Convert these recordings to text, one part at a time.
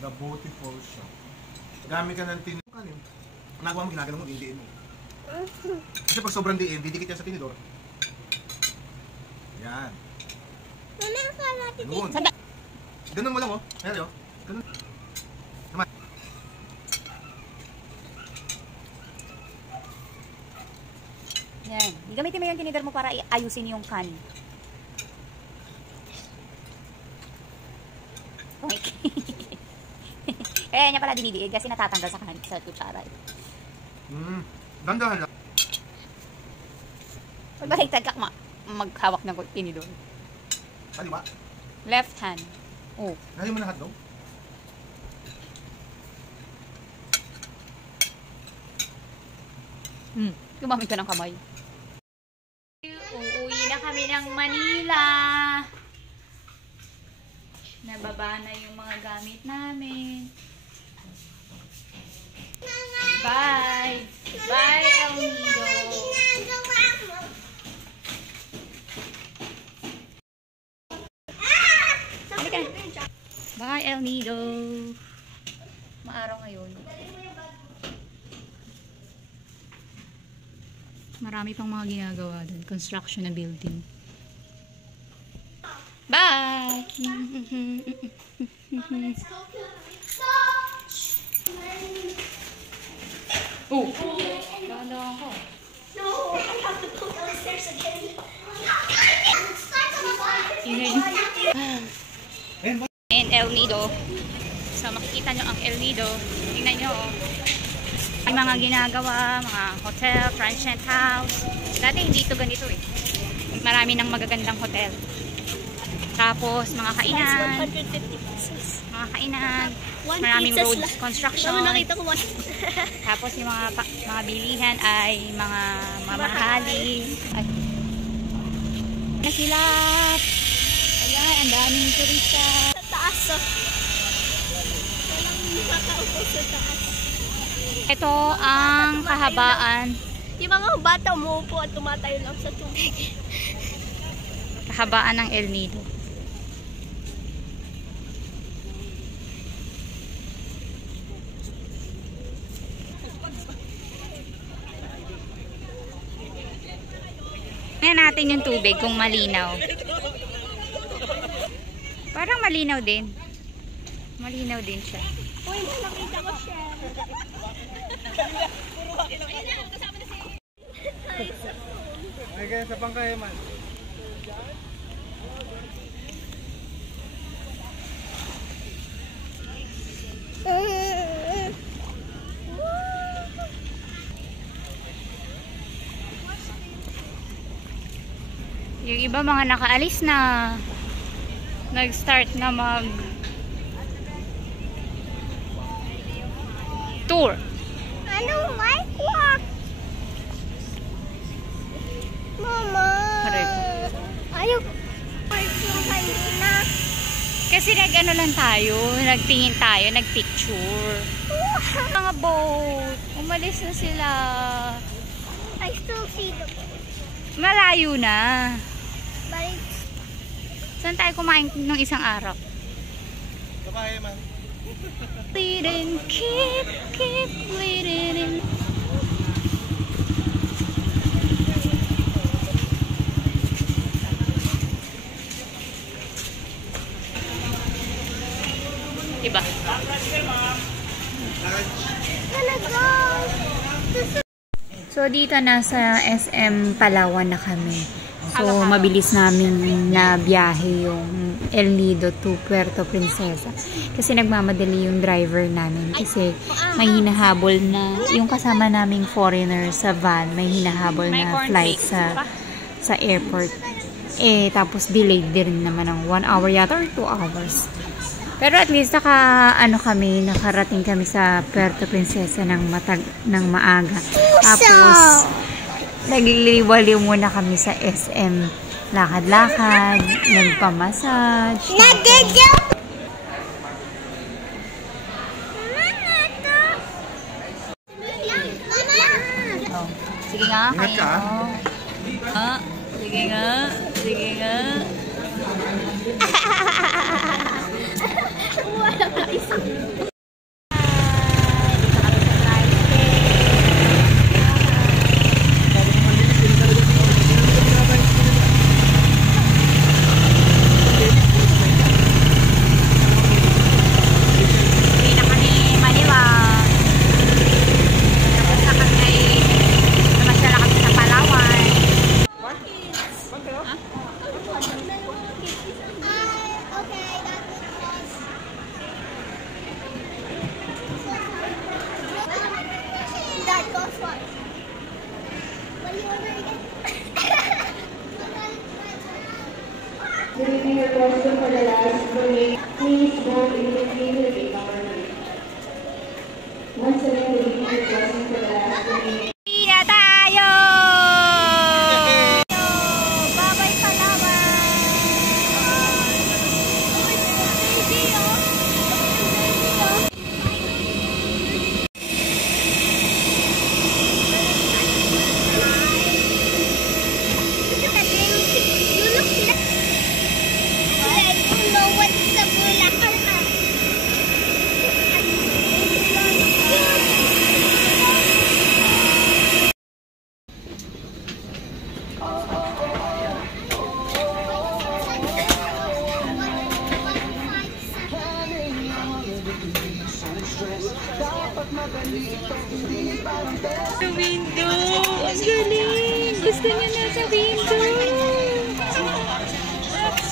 The beautiful shop. Gamit ka ng tinidor. Kanin. Ang nagawa mo, ginagawa mo, diin mo. Kasi pag sobrang diin, didikit yan sa tinidor. Yan. Ganun. Ganun mo lang, oh. Ayan, oh. Ganun. Naman. Yan. Gamitin mo yung tinidor mo para ayusin yung can. Okay. Kaya niya pala dinidiin kasi natatanggal sa kutsara. Dandahan lang. Pag baliktad ka, maghawak ng tinidor. Kaliwa? Left hand. Oh. Kaya mo na hotdog? Gumamit ka ng kamay. Uuwi na kami ng Manila. Nababa na yung mga gamit namin. Bye! Bye, El Nido! Bye, El Nido! Maaraw ngayon. Marami pang mga ginagawa dun. Construction na building. Bye! Oh! Ganda ako. No, I have to go downstairs again. And El Nido. So makikita nyo ang El Nido. Tingnan nyo. May mga ginagawa, mga hotel, transient house. Dati hindi ito ganito eh. Marami ng magagandang hotel. Tapos mga kainan. 150 pesos. Mga kainan. Maraming road construction. Nakita ko Tapos yung mga bilihan ay mga mamahalin. Na sila. Ayan, ang daming turista. Sa taas. Walang nakakaupo sa taas. Ito ang kahabaan. Yung mga bata umuupo at tumatayo lang sa tubig. Kahabaan ng El Nido. Tingnan natin yung tubig kung malinaw. Parang malinaw din. Malinaw din siya. Uy, nakita ko siya. Ay, kaya sa pangkayaman. Yung iba mga nakaalis na. Nag-start na tour. Ano, like walk? Mama. Ayaw ko kanina. Kasi nag-ano lang tayo, nagtingin tayo, nagpicture. Mga boat, umalis na sila. I still see the boat. Malayo na. But Saan tayo kumain nung isang araw? Kapayaman. Bleeding, keep bleeding. Diba? So dito nasa SM Palawan na kami. So mabilis namin na biyahe yung El Nido to Puerto Princesa. Kasi nagmamadali yung driver namin. Kasi may hinahabol na, yung kasama naming foreigner sa van, may hinahabol na flight sa airport. Tapos delayed din naman ng 1 hour yata or 2 hours. Pero at least nakarating kami sa Puerto Princesa ng maaga. Tapos nagliliwaliw muna kami sa SM. Lakad-lakad, nagpamassage. Oh, sige nga, kayo. Sige nga, sige nga. Wala ka isang Uwi na tayo! Bye-bye, Palawan! Baby, oh. You look like you know what's the Bulacan. Sa window! Ang galing! Gusto niya nasa window!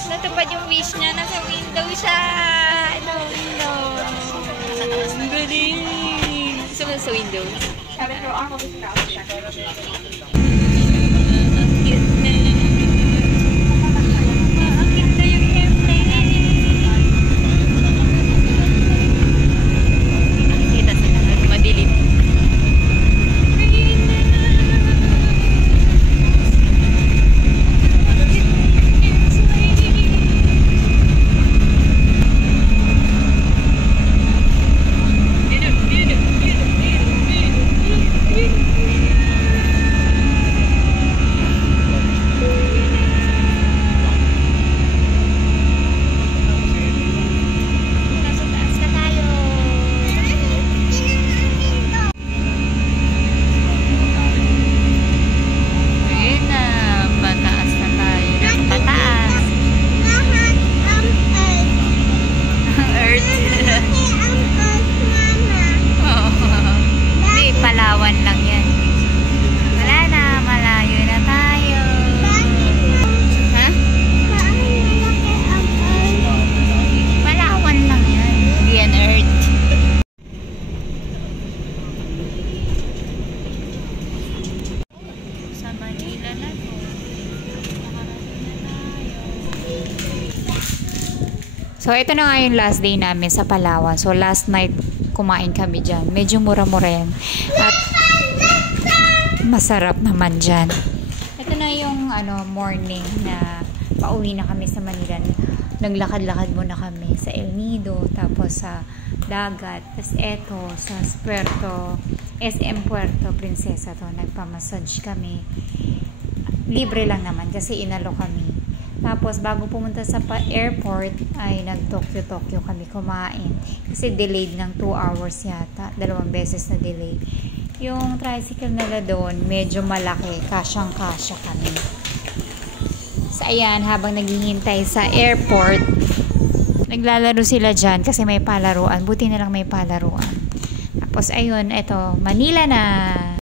Natupad yung wish niya. Nasa window siya! Ito, window! Ang galing! Gusto mo sa window? Ang cute na! Ang cute na yung airplane! Nakikita sila. Madilim. Nasa taas na tayo. Ayun na, pataas na tayo. Pataas. Earth. Hindi, Palawan lang yan. Wala na, malayo na tayo. Ha? Palawan lang yan. Hindi yan Earth. Sa Manila na to. Nakarating na tayo. So, ito na nga yung last day namin sa Palawan. So, last night kumain kami dyan. Medyo mura-mura yan. At masarap naman dyan. Ito na yung morning na pauwi na kami sa Manila. Naglakad-lakad muna kami sa El Nido, tapos sa dagat. Tapos eto, sa SM Puerto Princesa to. Nagpamassage kami. Libre lang naman kasi inalo kami. Tapos, bago pumunta sa airport, ay nag-Tokyo kami kumain. Kasi delayed ng 2 hours yata. 2 beses na delay. Yung tricycle nila doon, medyo malaki. Kasyang-kasya kami. So, ayan, habang naghihintay sa airport, naglalaro sila dyan kasi may palaruan. Buti na lang may palaruan. Tapos, ayun, eto, Manila na.